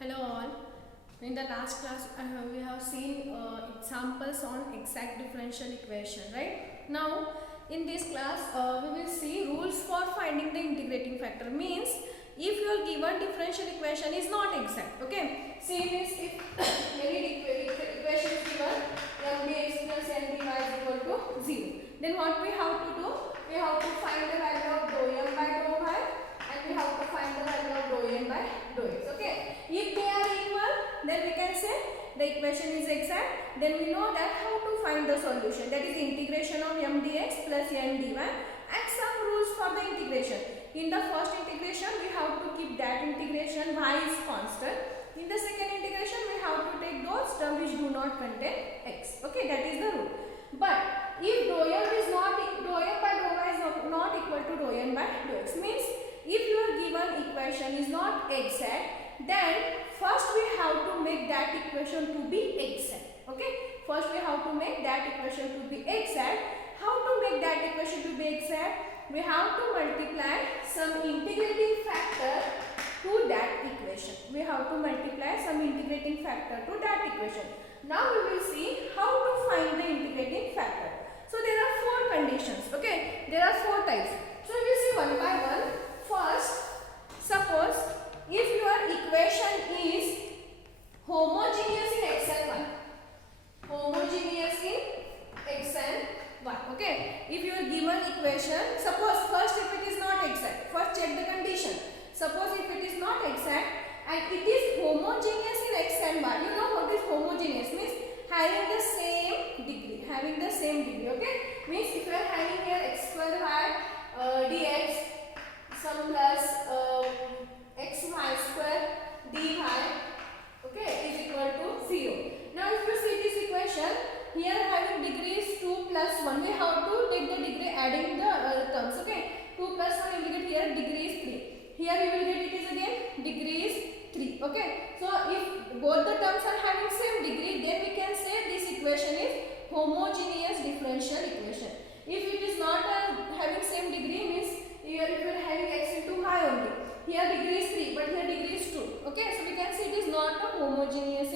Hello all. In the last class we have seen examples on exact differential equation, right? Now in this class we will see rules for finding the integrating factor. Means if your given differential equation is not exact, okay? Same is if any equation is given mdx plus ndy is equal to 0. Then what we have to do? We have to find the value of dou m by dou y and we have to find the value of dou n by dou x, okay? If they are equal, then we can say the equation is exact. Then we know that how to find the solution. That is integration of m dx plus n dy and some rules for the integration. In the first integration, we have to keep that integration y is constant. In the second integration, we have to take those terms which do not contain x. Okay, that is the rule. But if dou m is not dou m by dou y is not equal to dou n by dou x, means if your given equation is not exact, then first we have to make that equation to be exact. Okay, first we have to make that equation to be exact. How to make that equation to be exact? We have to multiply some integrating factor to that equation. We have to multiply some integrating factor to that equation. Now we will see how to find the integrating factor. So there are four conditions. Okay, there are four types. So we will see one by one. First, suppose if your equation is homogeneous in x and y, homogeneous in x and y, okay? If your given equation, suppose first if it is not exact, first check the condition. Suppose if it is not exact and it is homogeneous in x and y, you know what is homogeneous? Means having the same degree, okay? Means if you are having here x square y dx some plus xy square dy, okay, is equal to 0. Now if you see this equation, here having degree is 2 plus 1, we have to take the degree adding the terms, okay? 2 plus 1 you will get here degree is 3. Here you will get it is again degree is 3, okay? So if both the terms are having same degree, then we can say this equation is homogeneous differential equation. If it is not having same degree, means here if you are having x into y only, here degree is 3 but here degree is 2, okay? So we can say it is not a homogeneous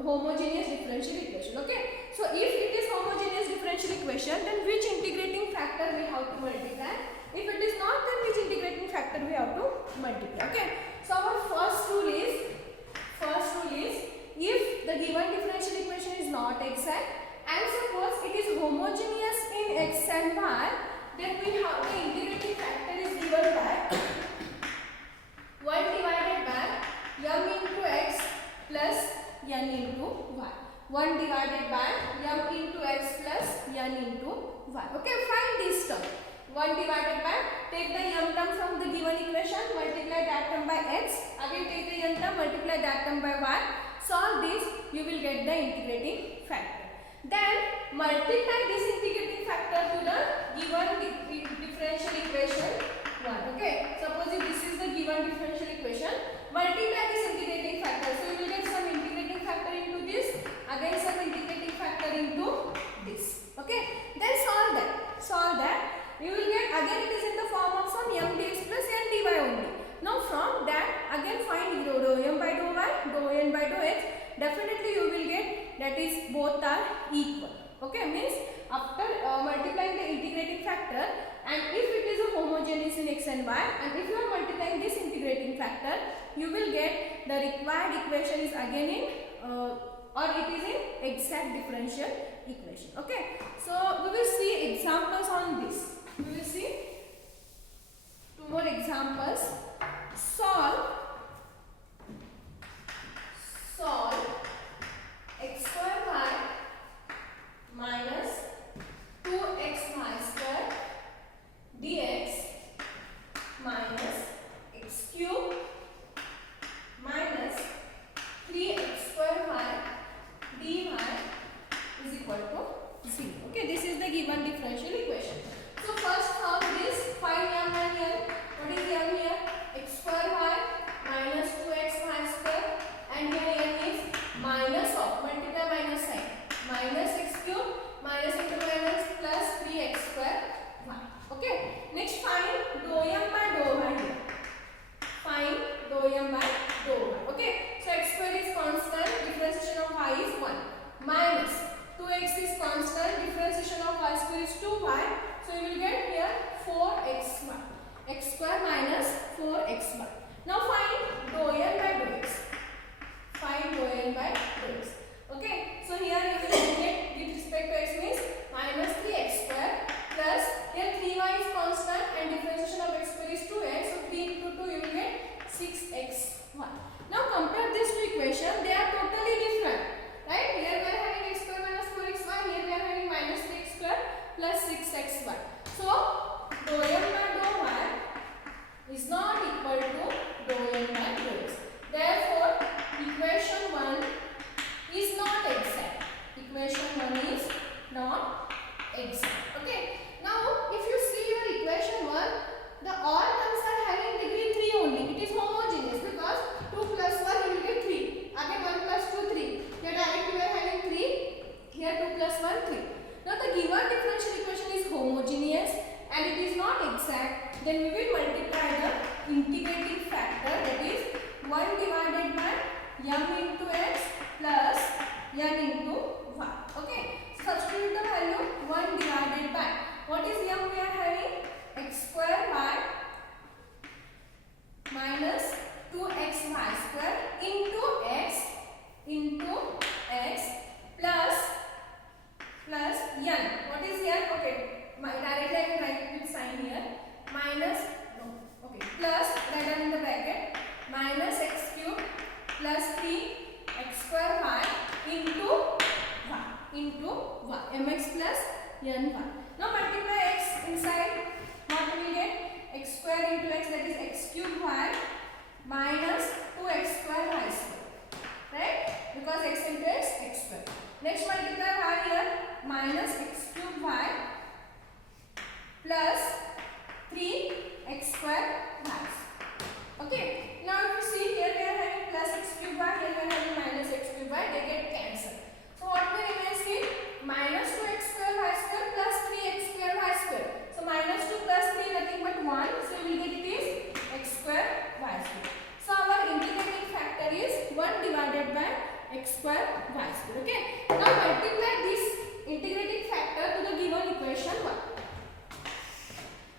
differential equation, okay? So if it is homogeneous differential equation, then which integrating factor we have to multiply? If it is not, then which integrating factor we have to multiply, okay? So our first rule is if the given differential equation is not exact and suppose it is homogeneous in x and y, then we have the integrating factor is given by 1 divided by m into x plus n into y. 1 divided by m into x plus n into y. Okay, find this term. 1 divided by, take the m term from the given equation, multiply that term by x, again take the n term, multiply that term by y, solve this, you will get the integrating factor. Then multiply this integrating factor to the given differential equation 1, okay? Suppose if this is the given differential equation, multiply this integrating factor, so you will get some integrating factor into this, again some integrating factor into this, okay? Then solve that. You will get again it is in the form of some m dx plus n dy only. Now from that again find dou m by dou y, dou n by dou x. Definitely you will get that is both are equal. Okay, means after multiplying the integrating factor and if it is a homogeneous in x and y and if you are multiplying this integrating factor, you will get the required equation is again in or it is in exact differential equation. Okay, so we will see examples on this. We will see two more examples. Solve x square y minus 2xy square dx minus x cube minus 3x square y dy is equal to 0. Okay, this is the given differential equation. So first solve this, find m and n. What is m here? X square y dou y. Okay, so x square is constant, differentiation of y is 1, minus 2x is constant, differentiation of y square is 2y. So you will get here 4xy, x square minus 4xy. Now find dou n by dou x. Find dou n by dou x. Okay, so here you will get with respect to x means minus 3x square plus here 3y is constant and differentiation of x square is 2x. So 3 into 2 you will get 6xy. Now compare these two equations, they are totally different, right? Here we are having x square minus 4xy, here we are having minus 3x square plus 6xy. So dou m by dou y is not equal to dou n by dou x. Therefore equation 1 is not exact. Equation 1 is not exact. Okay. Now if you see your equation 1, the all terms are having degree 3 only. It is homogeneous because 2 plus 1 you will get 3. Again 1 plus 2 3. Here directly we are having 3. Here 2 plus 1 3. Now the given differential equation is homogeneous and it is not exact. Then we will multiply the integrating factor, that is 1 divided by m into x plus n into y. Okay. Substitute the value 1 divided by, what is m we are having? X square y minus 2xy square into x plus n. What is n? Okay, directly I can write with sign here. Minus, no, okay, plus, write down in the bracket, minus x cube plus 3x square y into y, mx plus ny. Now multiply x inside, what we will get? X square into x, that is x cube y minus 2x square y square, right? Because x into x, x square. Next multiply y here, minus x cube y plus 3x square y. Okay. Now if you see here we are having plus x cube y, here we are having minus x cube y, they get cancelled. So what will remain is minus 2x square y square plus 3x square y square. So minus 2 plus 3 nothing but 1. So we will get it is x square y square. So our integrating factor is 1 divided by x square y square. Okay. Now multiply this integrating factor to the given equation 1.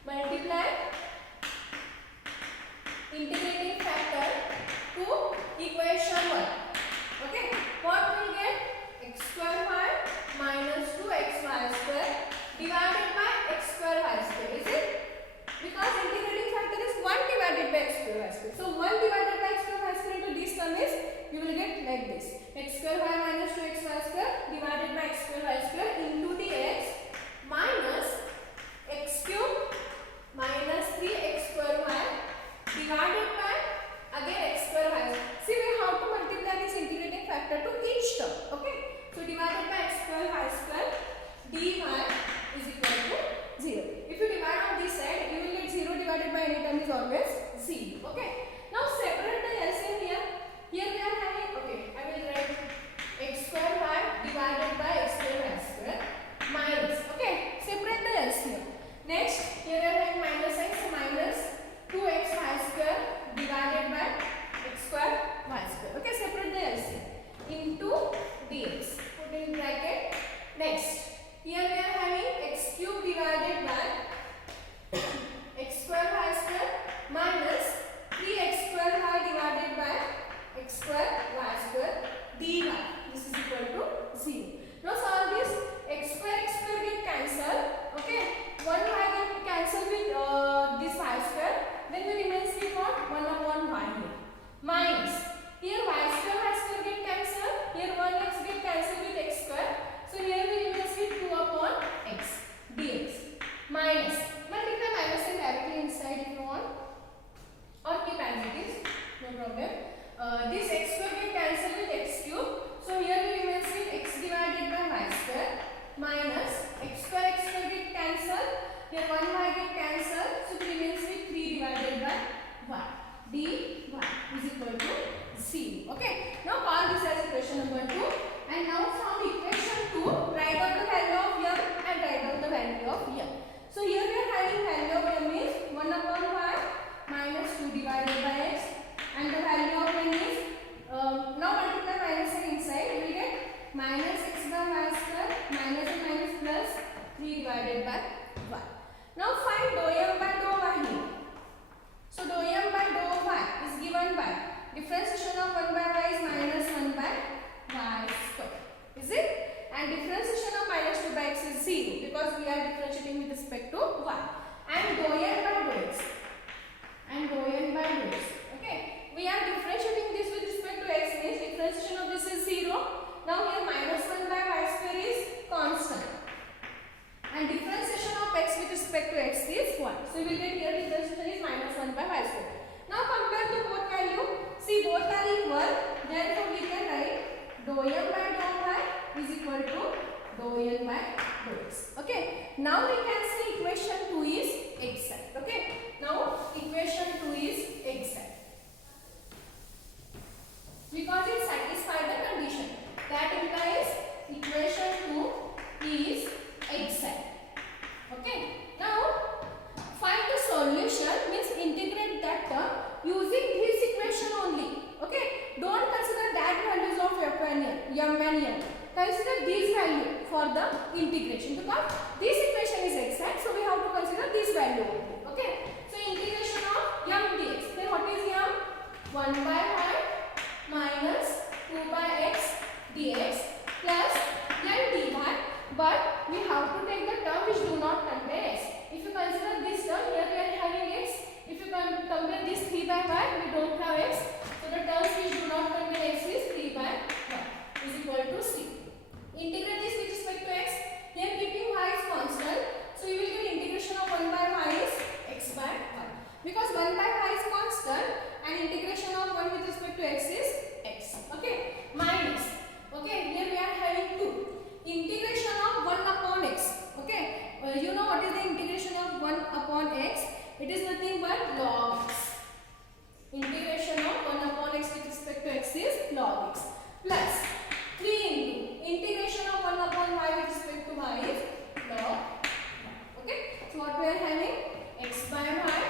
Multiply integrating factor to equation 1. Okay. What we will get? X square y minus 2xy square divided by x square y square. Is it? Because integrating factor is 1 divided by x square y square. So 1 divided by x square y square into this term is, you will get like this. X square y minus 2xy square divided by x square y square into the x minus x cube minus 3x square y divided by again x square y. See we have to multiply this integrating factor to each term. Okay. So divided by x square y square dy is equal to 0. If you divide on this side, you will get 0 divided by any term is always 0. Okay. Now separate the LCM here. Here we are having, okay, I will write x square y divided by x square y square minus, okay, separate the LCM. Next, here we are having minus x, so minus 2xy square divided by x square y square. Okay, separate the LCM into dx. Put in bracket. Next, here we are having x cube divided by x square y square minus 3x square y divided by x square y square dy. This is equal to 0. Now solve this. X square get cancelled. Okay, 1 y get cancelled with this y square. Then we remains with what? 1 upon y here. Minus. Here y square get cancelled. Here 1x get cancelled with x square. So here we remains with 2 upon x dx. Minus. Multiply minus and directly inside if you want. Or keep as it is. No problem. This x square get cancelled with x cube. So here we remains with x divided by y square minus x square get cancelled. Here 1y get cancelled. So it remains with 3 divided by y. dy is equal to 0. Okay. Now call this as equation number 2. And now from equation 2, write out the value of m and write out the value of m. So here we are having value of m is 1 upon y minus 2 divided by x, and the value of n differentiation of 1 by y is minus 1 by y square. Is it? And differentiation of minus 2 by x is 0 because we are differentiating with respect to y. And dou n by dou x. And dou n by dou x. Okay. We are differentiating this with respect to x means differentiation of this is 0. Now here minus 1 by y square is constant. And differentiation of x with respect to x is 1. So we will get here differentiation is minus 1 by y square. Now compare the both value. See both are equal. Therefore we can write dou m by dou y is equal to dou n by dou x. Okay. Now we can see equation 2 is exact. Okay. Now equation 2 is exact. Because it satisfies the condition. That implies equation 2 is exact. Okay. Now find the solution means integrate that term using this equation only. Okay. Don't consider that values of f and n. Consider this value for the integration because this equation is exact. So we have to consider this value only. Okay. So integration of m dx. Then what is m? 1 by y minus 2 by x dx plus n dy. But we have to take the term which do not contain x. If you consider this term, here we are having x. If you compare this 3 by y, we don't have x. So the terms which do not contain x is 3 by y is equal to c. Integrate this with respect to x. Here keeping y is constant. So you will get integration of 1 by y is x by y. Because 1 by y is constant and integration of 1 with respect to x is x. Okay. Minus. Okay. Here we are having 2. Integration of 1 upon x. Okay. You know what is the integration of 1 upon x? It is nothing but log x. Integration of 1 upon x with respect to x is log x. Plus 3 into integration of 1 upon y with respect to y is log y. Okay. So what we are having? X by y.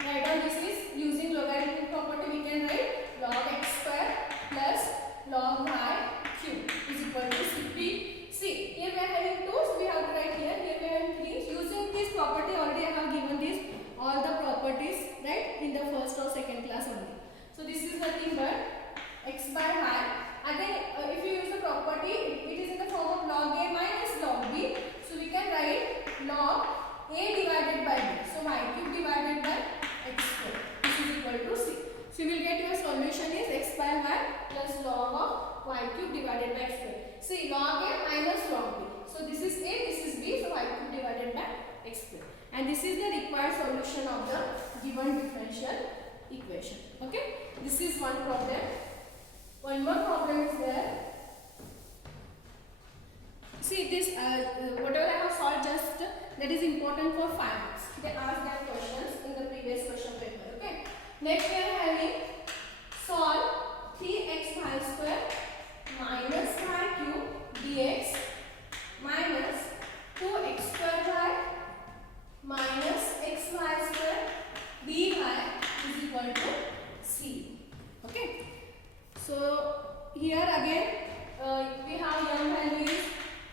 Write down this is using logarithmic property we can write log x square plus log y cube is equal to c. See, here we are having 2, so we have to write here. Here we are having 3. Using this property, already I have given this all the properties, right, in the first or second class only. So this is nothing but x by y. Again, if you use the property, it is in the form of log a minus log b. So we can write log a divided by b. So y cube divided by x square. This is equal to c. So you will get your solution is x by y plus log of y cube divided by x square. See, log a minus log b. So this is a, this is b. So y cube divided by x square. And this is the required solution of the given differential equation. Okay. This is one problem. One more problem is there. See this whatever I have solved just that is important for 5 marks. They asked that questions in the previous question paper. Okay. Next we are having solve 3x y square minus y cube dx minus 2x square y minus xy square dy is equal to c. Okay. So here again we have m value is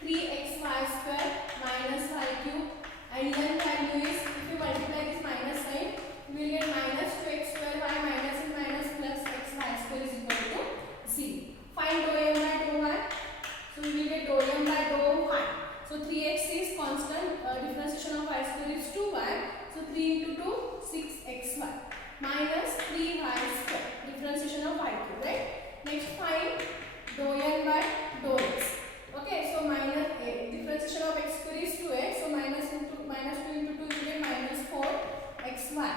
3xy square minus y cube and n value is, if you multiply this minus sign, we will get minus 2x square y minus and minus plus xy square is equal to 0. Find dou m by dou y. So we will get dou m by dou y. So 3x is constant. Differentiation of y square is 2y. So 3 into 2, 6xy minus 3y square. Differentiation of y cube, right? Next find dou n by dou x. Okay, so minus differentiation of x square is 2x. So minus 2 into 2 will get minus 4xy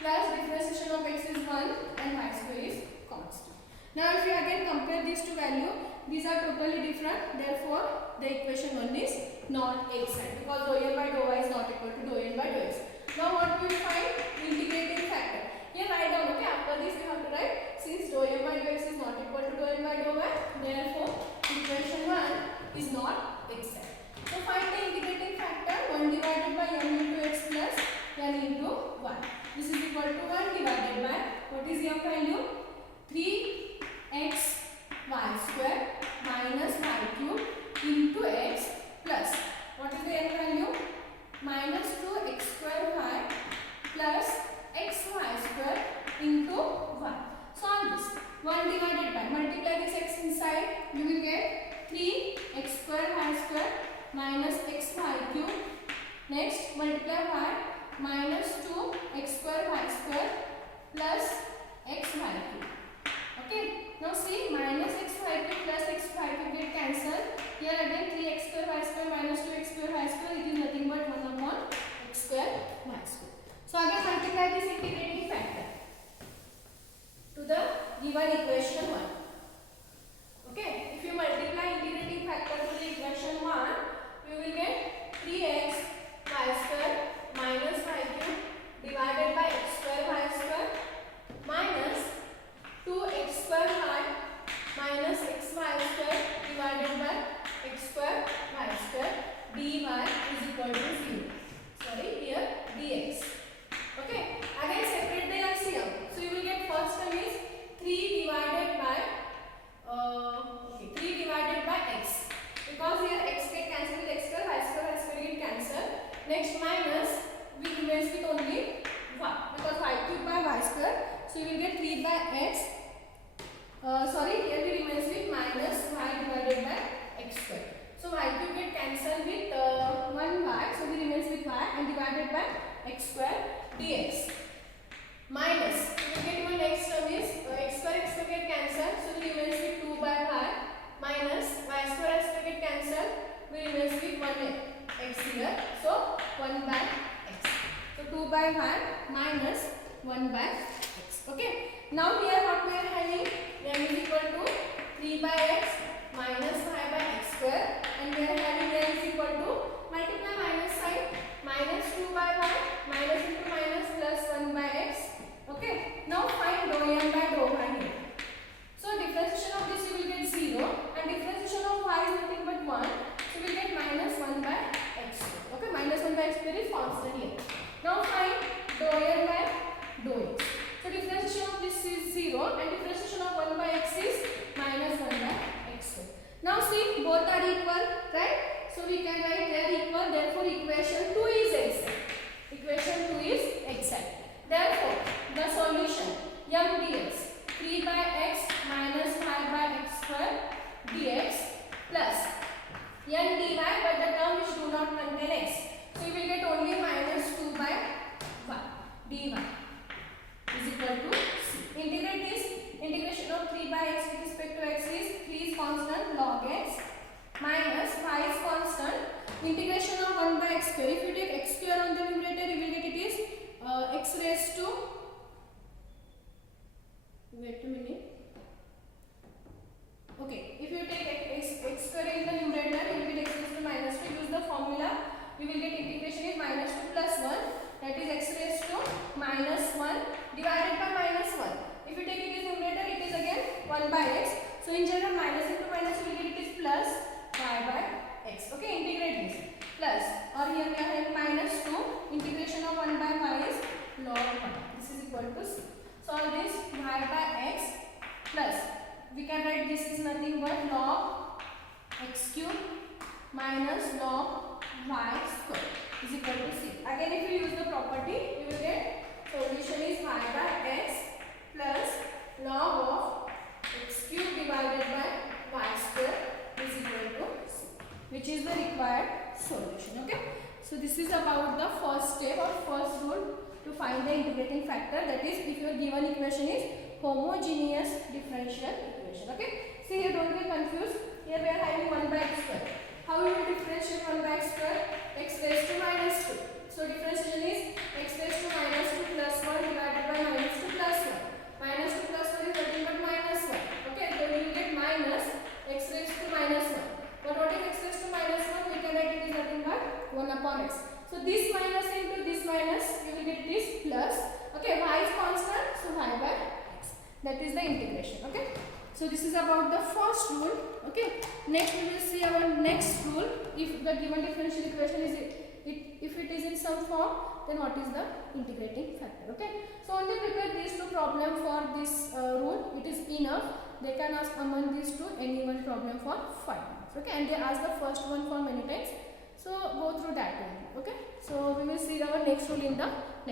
plus differentiation of x is 1 and y square is constant. Now if you again compare these two values, these are totally different. Therefore, the equation 1 is not exact because dou n by dou y is not equal to dou n by dou x. Now what we will find? Integrating factor. Here write down. Okay, after this we have to write since dou m by dou x is not equal to dou n by dou y. Therefore, equation 1 is not exact. So find the integrating factor 1 divided by m into x plus n into 1. This is equal to 1 divided by what is m value? 3x y square minus y cube into x plus what is the n value? Minus 2x square y plus xy square into 1. Solve this. you will get 3x square y square minus xy cube. Next multiply y minus 2x square y square plus xy cube. Okay, now see minus xy cube plus xy cube get cancelled. Here again 3x square y square minus 2x square y square, it is nothing but 1 upon x square y square. So again multiply this integrating factor to the given equation 1. Okay, if you multiply integrating factor to the equation 1, you will get 3x y square minus y cube divided by x square y square minus 2x square y minus xy square divided by x square y square dy is equal to 0. Sorry, here dx. Okay, again separate the LCM. So you will get first term is 3 divided by 3 divided by x, because here x get cancelled with x square, y square get cancelled. Next minus we remains with only y, because y cube by y square. So you will get 3 by x. Here we remains with minus y divided by x square. So y cube get cancelled with 1y. So we remains with y and divided by x square dx. Minus, you will get your next term is x square get cancelled. So we remains with 2 by y minus y square get cancelled. We remains with 1x here. So 1 by x. So 2 by y minus 1 by x. Okay. Now here what we are having, m is equal to 3 by x minus y by x square, and we are having m is equal to multiply minus side minus 2 by y minus into minus plus 1 by x. Okay. Now find dou m by dou y here. So differentiation of this you will get 0 and differentiation of y is nothing but 1. So we will get minus 1 by x. Okay. Minus 1 by x square is constant here. Now find dou m by dou x. So differentiation of this is 0 and differentiation of 1 by x is minus 1 by x square. Now see, both are equal, right? So we can write they are equal, therefore equation 2 is exact. Equation 2 is exact. Therefore the solution m dx 3 by x minus 5 by x square dx plus n dy by the term which do not contain x. So you will get only minus 2 by y dy is equal to c. Integrate this. Integration of 3 by x with respect to x is 3 is constant log x minus 5 is constant. Integration of 1 by x square. If you take x square on the numerator, you will get it is x raised to, wait a minute. Okay, if you take x square in the numerator, you will get x raised to minus 2. Use the formula. You will get integration is minus 2 plus 1. That is x raised to minus 1 divided by minus 1. If you take it as numerator, it is again 1 by x. So in general, minus into minus, you will get it is plus y by x. Okay, integrate this. Plus, or here we are having minus 2. Integration of 1 by y is log 1. This is equal to c. Solve this y by x plus, we can write this is nothing but log x cube minus log y square is equal to c. Again, if you use the property, you will get solution is y by x plus log of x cube divided by y square is equal to c, which is the required solution. Okay. So this is about the first step or first rule to find the integrating factor, that is if your given equation is homogeneous differential equation. Okay. See here, don't get confused. Here we are having 1 by x square. How you will differentiate 1 by x square? X raised to minus 2. So differentiation is x raised to minus 2 plus 1 divided by minus 2 plus 1. Minus 2 plus 1 is nothing but minus 1. Okay, so you will get minus x raised to minus 1. But what is x raised to minus 1? We can write it is nothing but 1 upon x. So this minus into this minus, you will get this plus. Okay, y is constant, so y by x. That is the integration. Okay. So this is about the first rule. Okay. Next we will see our next rule. If the given differential equation is if it is in some form, then what is the integrating factor? Okay. So only prepare these two problems for this rule. It is enough. They can ask among these two any one problem for 5 marks. Okay. And they ask the first one for many times. So go through that one. Okay. So we will see our next rule in the next.